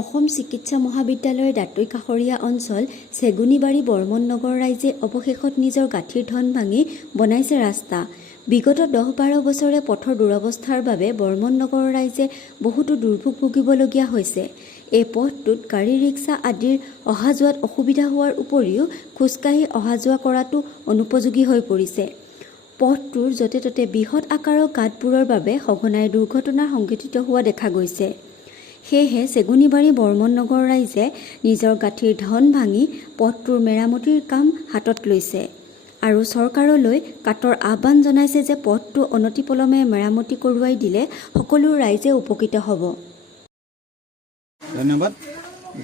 অসম চিকিৎসা মহাবিদ্যালয়ৰ দাঁতৈ কাষৰীয়া অঞ্চল চেগুনিবাৰী বৰ্মন নগৰ ৰাইজে অৱশেষত নিজৰ গাঁঠিৰ ধন ভাঙি বনাইছে ৰাস্তা। বিগত 10-12 বছৰে পথৰ দুৰৱস্থাৰ বাবে বৰ্মন নগৰৰ ৰাইজে বহুতো দুৰ্ভোগ ভুগিবলগীয়া হৈছে। এই পথটোত গাড়ী ৰিক্সা আদিৰ অহা যোৱাত অসুবিধা হোৱাৰ উপৰিও খোজকাঢ়ি অহা যোৱা কৰাটো অনুপযোগী হৈ পৰিছে। পথটোৰ য'তে ত'তে বৃহৎ আকাৰৰ গাঁতবোৰৰ বাবে সঘনাই দুৰ্ঘটনা সংঘটিত হোৱা দেখা গৈছে। সেয়েহে চেগুনিবাৰী বৰ্মন নগৰ ৰাইজে নিজৰ গাঁঠিৰ ধন ভাঙি পথটোৰ মেৰামতিৰ কাম হাতত লৈছে আৰু চৰকাৰলৈ কাটৰ আহ্বান জনাইছে যে পথটো অনতিপলমে মেৰামতি কৰোৱাই দিলে সকলো ৰাইজে উপকৃত হ'ব। ধন্যবাদ।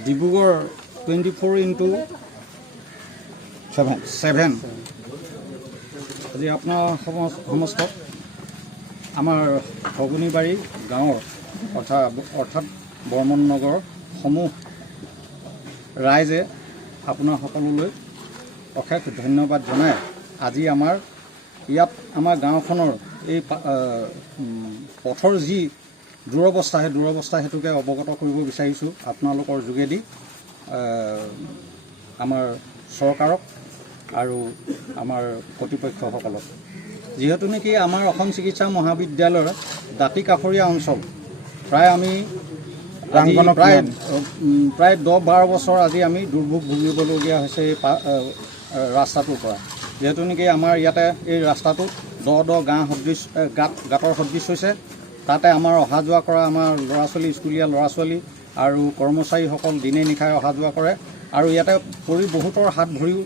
ডিব্ৰুগড় 24x7 আজি আপোনাৰ সমস্ত আমাৰ সেগুনিবাৰী গাঁৱৰ অৰ্থাৎ বৰ্মন নগৰ সমূহ ৰাইজে আপোনাৰ সকলোলৈ অশেষ ধন্যবাদ জনাই আজি আমাৰ ইয়াত আমাৰ গাঁওখনৰ এই পথৰ যি দুৰৱস্থা সেই দুৰৱস্থা হেতুকে অৱগত কৰিব বিচাৰিছোঁ আপোনালোকৰ যোগেদি আমাৰ চৰকাৰক আৰু আমাৰ কৰ্তৃপক্ষসকলক। যিহেতু নেকি আমাৰ অসম চিকিৎসা মহাবিদ্যালয়ৰ দাঁতি কাষৰীয়া অঞ্চল প্ৰায় 10-12 বছৰ আজি আমি দুৰ্ভোগ ভুগিবলগীয়া হৈছে এই ৰাস্তাটোৰ পৰা। যিহেতু নেকি আমাৰ ইয়াতে এই ৰাস্তাটোত দ গাঁতৰ সদৃশ হৈছে। তাতে আমাৰ অহা যোৱা কৰা আমাৰ ল'ৰা ছোৱালী স্কুলীয়া ল'ৰা ছোৱালী আৰু কৰ্মচাৰীসকল দিনে নিশাই অহা যোৱা কৰে আৰু ইয়াতে পৰি বহুতৰ হাত ভৰিও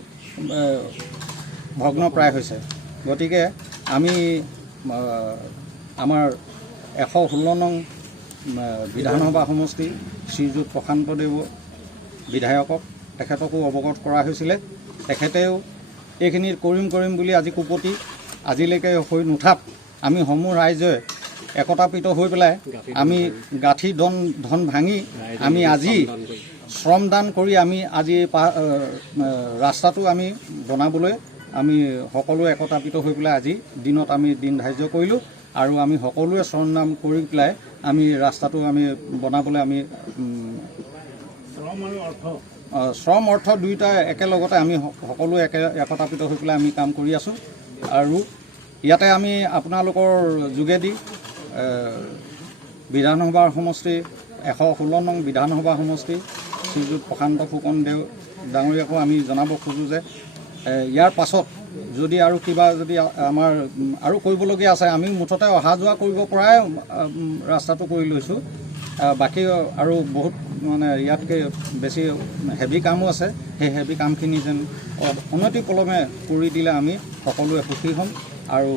ভগ্ন প্ৰায় হৈছে। গতিকে আমি আমাৰ 116 নং বিধানসভা সমষ্টি শ্ৰীযুত প্ৰশান্তদেৱ বিধায়কক তেখেতকো অৱগত কৰা হৈছিলে। তেখেতেও এইখিনি কৰিম বুলি আজি কুপতি আজিলৈকে হৈ নুঠাত আমি সমূহ ৰাইজে একতাপিত হৈ পেলাই আমি গাঁঠি ধন ভাঙি আমি আজি শ্ৰমদান কৰি আমি আজি ৰাস্তাটো আমি বনাবলৈ আমি সকলোৱে একতাপিত হৈ পেলাই আজি দিনত আমি দিন ধাৰ্য কৰিলোঁ আৰু আমি সকলোৱে শ্ৰমদান কৰি পেলাই আমি ৰাস্তাটো আমি বনাবলৈ আমি শ্ৰম অৰ্থ দুয়োটা একেলগতে আমি সকলোৱে একতাপিত হৈ পেলাই আমি কাম কৰি আছোঁ। আৰু ইয়াতে আমি আপোনালোকৰ যোগেদি বিধানসভাৰ সমষ্টি 116 নং বিধানসভা সমষ্টি শ্ৰীযুত প্ৰশান্ত ফুকন দেও ডাঙৰীয়াকো আমি জনাব খোজোঁ যে ইয়াৰ পাছত যদি আৰু কিবা যদি আমাৰ আৰু কৰিবলগীয়া আছে আমি মুঠতে অহা যোৱা কৰিব পৰাই ৰাস্তাটো কৰি লৈছোঁ। বাকী আৰু বহুত মানে ইয়াতকৈ বেছি হেভি কামো আছে। সেই হেভি কামখিনি যেন অনতিপলমে কৰি দিলে আমি সকলোৱে সুখী হ'ম আৰু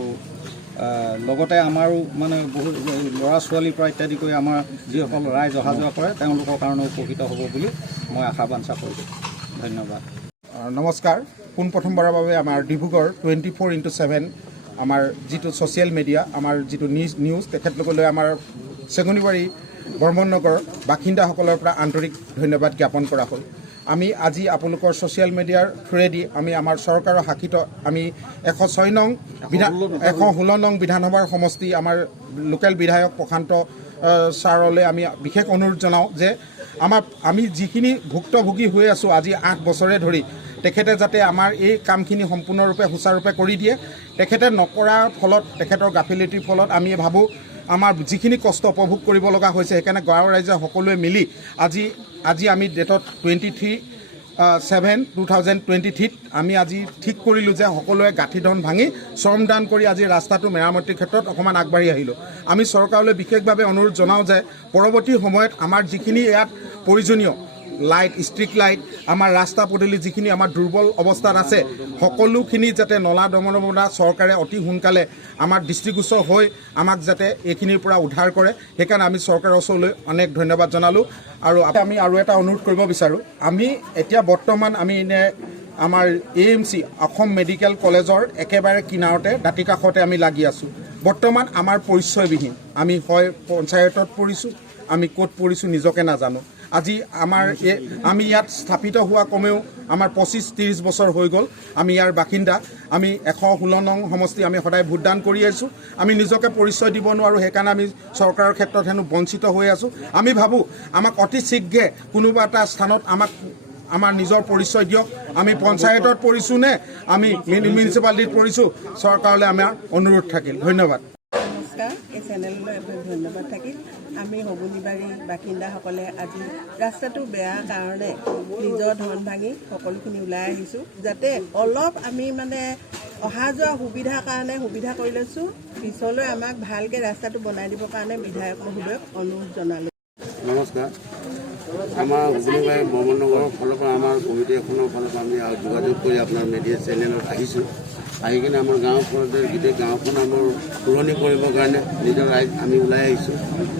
লগতে আমাৰো মানে বহুত ল'ৰা ছোৱালীৰ পৰা ইত্যাদি কৰি আমাৰ যিসকল ৰাইজ অহা যোৱা কৰে তেওঁলোকৰ কাৰণে উপকৃত হ'ব বুলি মই আশা বাঞ্ছা কৰিছোঁ। ধন্যবাদ। নমস্কাৰ। পোনপ্ৰথমবাৰৰ বাবে আমাৰ ডিব্ৰুগড় 24x7 আমাৰ যিটো ছ'চিয়েল মিডিয়া আমাৰ যিটো নিউজ তেখেতলোকলৈ আমাৰ চেগুনিবাৰী বৰ্মন নগৰ বাসিন্দাসকলৰ পৰা আন্তৰিক ধন্যবাদ জ্ঞাপন কৰা হ'ল। আমি আজি আপোনালোকৰ ছ'চিয়েল মিডিয়াৰ থ্ৰুৱেদি আমি আমাৰ চৰকাৰৰ শাসিত আমি 116 নং বিধানসভাৰ সমষ্টি আমাৰ লোকেল বিধায়ক প্ৰশান্ত ছাৰলৈ আমি বিশেষ অনুৰোধ জনাওঁ যে আমি যিখিনি ভুক্তভোগী হৈ আছোঁ আজি 8 বছৰে ধৰি তেখেতে যাতে আমাৰ এই কামখিনি সম্পূৰ্ণৰূপে সুচাৰুৰূপে কৰি দিয়ে। তেখেতে নকৰাৰ ফলত তেখেতৰ গাফিলতিৰ ফলত আমি ভাবোঁ আমাৰ যিখিনি কষ্ট উপভোগ কৰিব লগা হৈছে সেইকাৰণে গাঁৱৰ ৰাইজে সকলোৱে মিলি আজি আমি ডেটত 23/7/2023 আমি আজি ঠিক কৰিলোঁ যে সকলোৱে গাঁঠি ধন ভাঙি শ্ৰমদান কৰি আজি ৰাস্তাটো মেৰামতিৰ ক্ষেত্ৰত অকণমান আগবাঢ়ি আহিলোঁ। আমি চৰকাৰলৈ বিশেষভাৱে অনুৰোধ জনাওঁ যে পৰৱৰ্তী সময়ত আমাৰ যিখিনি ইয়াত প্ৰয়োজনীয় লাইট ষ্ট্ৰীট লাইট আমাৰ ৰাস্তা পদূলি যিখিনি আমাৰ দুৰ্বল অৱস্থাত আছে সকলোখিনি যাতে নলা দমনবনা চৰকাৰে অতি সোনকালে আমাৰ দৃষ্টিগোচৰ হৈ আমাক যাতে এইখিনিৰ পৰা উদ্ধাৰ কৰে। সেইকাৰণে আমি চৰকাৰৰ ওচৰলৈ অনেক ধন্যবাদ জনালোঁ। আৰু আমি আৰু এটা অনুৰোধ কৰিব বিচাৰোঁ। আমি এতিয়া বৰ্তমান আমি এনে আমাৰ AMC অসম মেডিকেল কলেজৰ একেবাৰে কিনাৰতে দাঁতি কাষতে আমি লাগি আছোঁ। বৰ্তমান আমাৰ পৰিচয়বিহীন আমি হয় পঞ্চায়তত পৰিছোঁ আমি ক'ত পৰিছোঁ নিজকে নাজানো। আজি আমি ইয়াত স্থাপিত হোৱা কমেও আমাৰ 25-30 বছৰ হৈ গ'ল। আমি ইয়াৰ বাসিন্দা। আমি 116 নং সমষ্টি আমি সদায় ভোটদান কৰি আছোঁ। আমি নিজকে পৰিচয় দিব নোৱাৰোঁ, সেইকাৰণে আমি চৰকাৰৰ ক্ষেত্ৰত হেনো বঞ্চিত হৈ আছোঁ। আমি ভাবোঁ আমাক অতি শীঘ্ৰে কোনোবা এটা স্থানত আমাৰ নিজৰ পৰিচয় দিয়ক। আমি পঞ্চায়তত পৰিছোঁ নে আমি মিউনিচিপালিটিত পৰিছোঁ, চৰকাৰলৈ আমাৰ অনুৰোধ থাকিল। ধন্যবাদ। নমস্কাৰ, এই চেনেললৈ আপোনাক ধন্যবাদ থাকিল। আমি সগুনিবাৰী বাসিন্দাসকলে আজি ৰাস্তাটো বেয়া কাৰণে নিজৰ ধন ভাঙি সকলোখিনি ওলাই আহিছোঁ, যাতে অলপ আমি অহা যোৱা সুবিধাৰ কাৰণে সুবিধা কৰি লৈছোঁ। পিছলৈ আমাক ভালকৈ ৰাস্তাটো বনাই দিবৰ কাৰণে বিধায়ক মহোদয়ক অনুৰোধ জনালোঁ। নমস্কাৰ, আমাৰ সগুনিবাৰী বৰ্মন নগৰৰ ফালৰ পৰা আমাৰ কমিটি এখনৰ ফালৰ পৰা আমি যোগাযোগ কৰি আপোনাৰ মিডিয়া চেনেলত আহিছোঁ। আহি কিনে আমাৰ গাঁওখনতে গোটেই গাঁওখন আমাৰ পুৰণি কৰিবৰ কাৰণে নিজৰ ৰাইজ আমি ওলাই আহিছোঁ।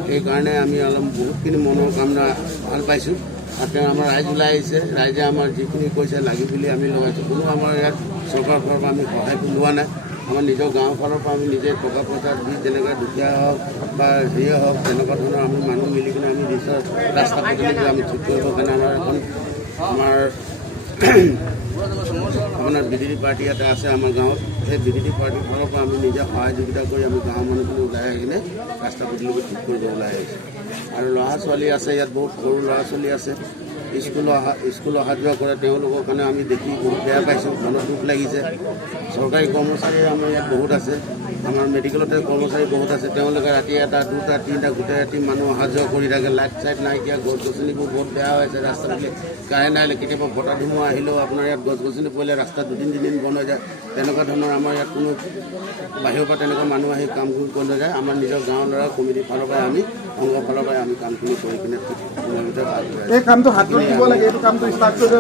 সেইকাৰণে আমি অলপ বহুতখিনি মনৰ কামনা ভাল পাইছোঁ। আৰু তেওঁ আমাৰ ৰাইজ ওলাই আহিছে, ৰাইজে আমাৰ যিখিনি কৈছে লাগি বুলি আমি লগাইছোঁ। কোনো আমাৰ ইয়াত চৰকাৰৰ ফালৰ পৰা আমি সহায়টো লোৱা নাই। আমাৰ নিজৰ গাঁৱৰ ফালৰ পৰা আমি নিজে টকা পইচা দি যেনেকৈ দুখীয়া হওক বা যিয়ে হওক তেনেকুৱা ধৰণৰ আমি মানুহ মিলি কিনে আমি নিজৰ ৰাস্তা পদূলিবোৰ আমি ঠিক কৰিবৰ কাৰণে আমাৰ আপোনাৰ বিজেপি পাৰ্টি এটা আছে আমাৰ গাঁৱত। সেই বিজেপি পাৰ্টিৰ ফালৰ পৰা আমি নিজে সহযোগিতা কৰি আমি গাঁৱৰ মানুহখিনি ওলাই আহি কিনে ৰাস্তা পদূলিবোৰ ঠিক কৰিব ওলাই আহিছোঁ। আৰু ল'ৰা ছোৱালী আছে ইয়াত, বহুত সৰু ল'ৰা ছোৱালী আছে, স্কুল অহা যোৱা কৰে। তেওঁলোকৰ কাৰণে আমি দেখি বহুত বেয়া পাইছোঁ, মনত দুখ লাগিছে। চৰকাৰী কৰ্মচাৰী আমাৰ ইয়াত বহুত আছে, আমাৰ মেডিকেলতে কৰ্মচাৰী বহুত আছে। তেওঁলোকে ৰাতি 1, 2, 3 গোটেই ৰাতি মানুহ অহা যোৱা কৰি থাকে। লাইট চাইট নাইকিয়া, গছ গছনিবোৰ বহুত বেয়া হৈ আছে। ৰাস্তা পদূলি কাৰেণ্ট আহিলে কেতিয়াবা বতাহ ধুমুহা আহিলেও আপোনাৰ ইয়াত গছ গছনি পৰিলে ৰাস্তা 2-3 দিন বন্ধ হৈ যায়। তেনেকুৱা ধৰণৰ আমাৰ ইয়াত কোনো বাহিৰৰ পৰা তেনেকুৱা মানুহ আহি কাম কৰি নাযায়। আমাৰ নিজৰ গাঁৱৰ ল'ৰা কমিটিৰ ফালৰ পৰাই আমি সংঘৰ ফালৰ পৰাই আমি কামখিনি কৰি কিনে এই কামটো হাতত দিব লাগে, এইটো কামটো ষ্টাৰ্ট কৰি